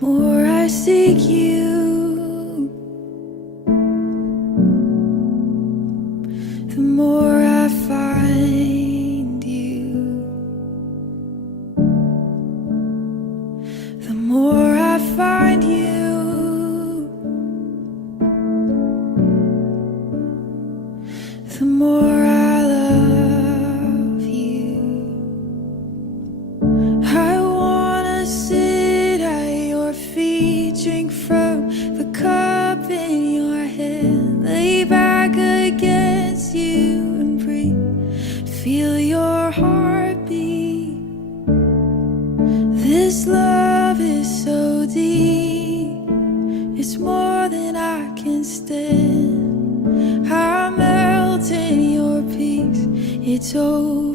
more I seek you, the more I find you, the more I find you, the more I love you. I wanna sit at your feet, drink from the cup in your hand, lay back against you and breathe, feel your heartbeat. This love is so deep, it's more than I can stand. I melt in your peace, it's over.